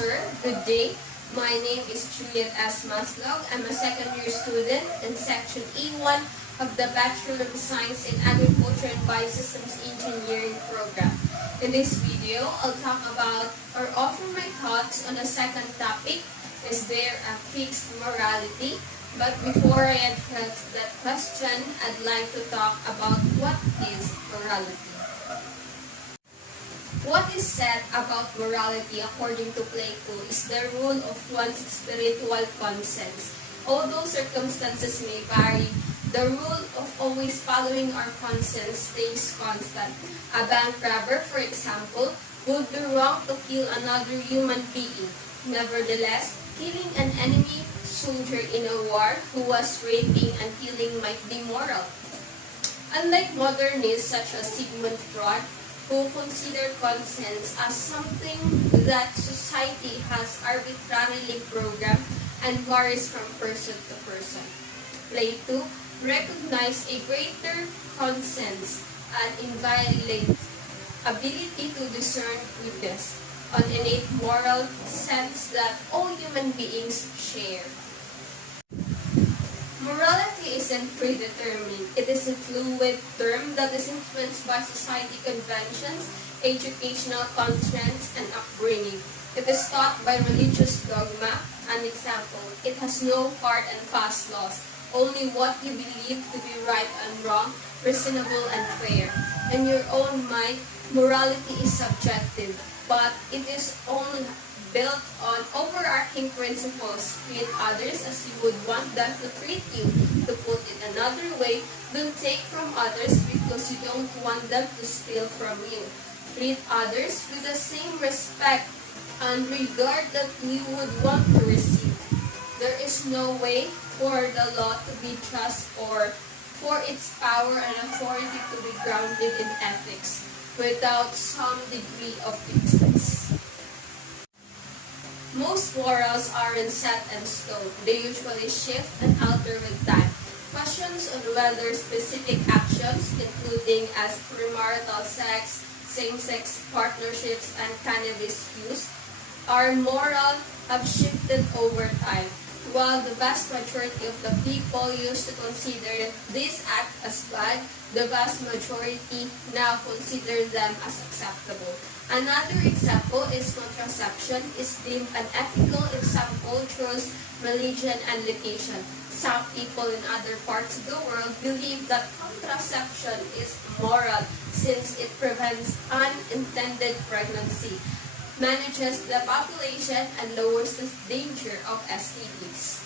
sir. Good day. My name is Juliet S. Maslog. I'm a second-year student in Section E1 of the Bachelor of Science in Agriculture and Biosystems Engineering program. In this video, I'll talk about or offer my thoughts on the second topic, is there a fixed morality? But before I address that question, I'd like to talk about what is morality. What is said about morality according to Plato is the rule of one's spiritual conscience. Although circumstances may vary, the rule of always following our conscience stays constant. A bank robber, for example, would be wrong to kill another human being. Nevertheless, killing an enemy soldier in a war who was raping and killing might be moral. Unlike modernists such as Sigmund Freud, who consider conscience as something that society has arbitrarily programmed and varies from person to person, Plato recognized a greater conscience and inviolate ability to discern goodness, an innate moral sense that all human beings share. Morality isn't predetermined. It is a fluid term that is influenced by society conventions, educational constraints, and upbringing. It is taught by religious dogma. An example, it has no hard and fast laws, only what you believe to be right and wrong, reasonable and fair. In your own mind, morality is subjective, but it is only built on overarching principles. Treat others as you would want them to treat you. To put it another way, don't take from others because you don't want them to steal from you. Treat others with the same respect and regard that you would want to receive. There is no way for the law to be just or for its power and authority to be grounded in ethics without some degree of fixedness. Most morals aren't set in stone. They usually shift and alter with time. Questions on whether specific actions, including as premarital sex, same-sex partnerships, and cannabis use, are moral, have shifted over time. While the vast majority of the people used to consider these acts as bad, the vast majority now consider them as acceptable. Another example is contraception is deemed an ethical if some cultures, religion, and location. Some people in other parts of the world believe that contraception is moral since it prevents unintended pregnancy, manages the population, and lowers the danger of STDs.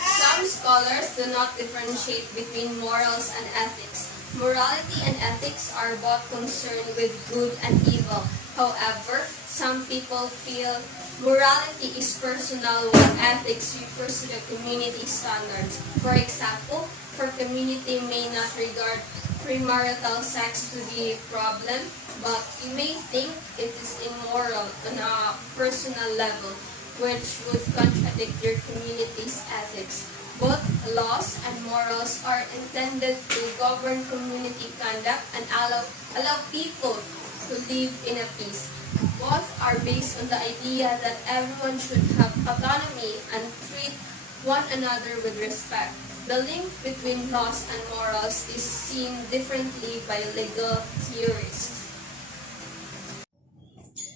Some scholars do not differentiate between morals and ethics. Morality and ethics are both concerned with good and evil. However, some people feel morality is personal while ethics refers to the community standards. For example, for community may not regard premarital sex to be a problem, but you may think it is immoral on a personal level, which would contradict your community's ethics. Both laws and morals are intended to govern community conduct and allow people to live in a peace. Both are based on the idea that everyone should have autonomy and treat one another with respect. The link between laws and morals is seen differently by legal theorists.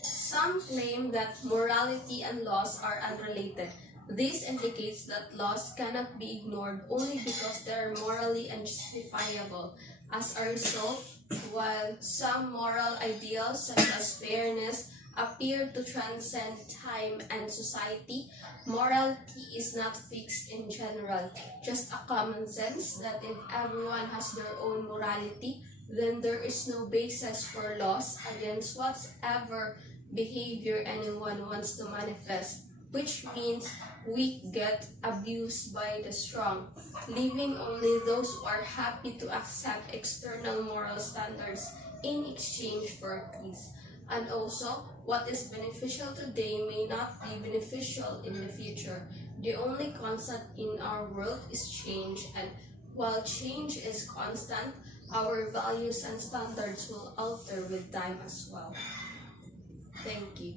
Some claim that morality and laws are unrelated. This indicates that laws cannot be ignored only because they are morally unjustifiable. As a result, while some moral ideals such as fairness appear to transcend time and society, morality is not fixed in general, just a common sense that if everyone has their own morality, then there is no basis for laws against whatever behavior anyone wants to manifest, which means weak get abused by the strong, leaving only those who are happy to accept external moral standards in exchange for peace. And also, what is beneficial today may not be beneficial in the future. The only constant in our world is change, and while change is constant, our values and standards will alter with time as well. Thank you.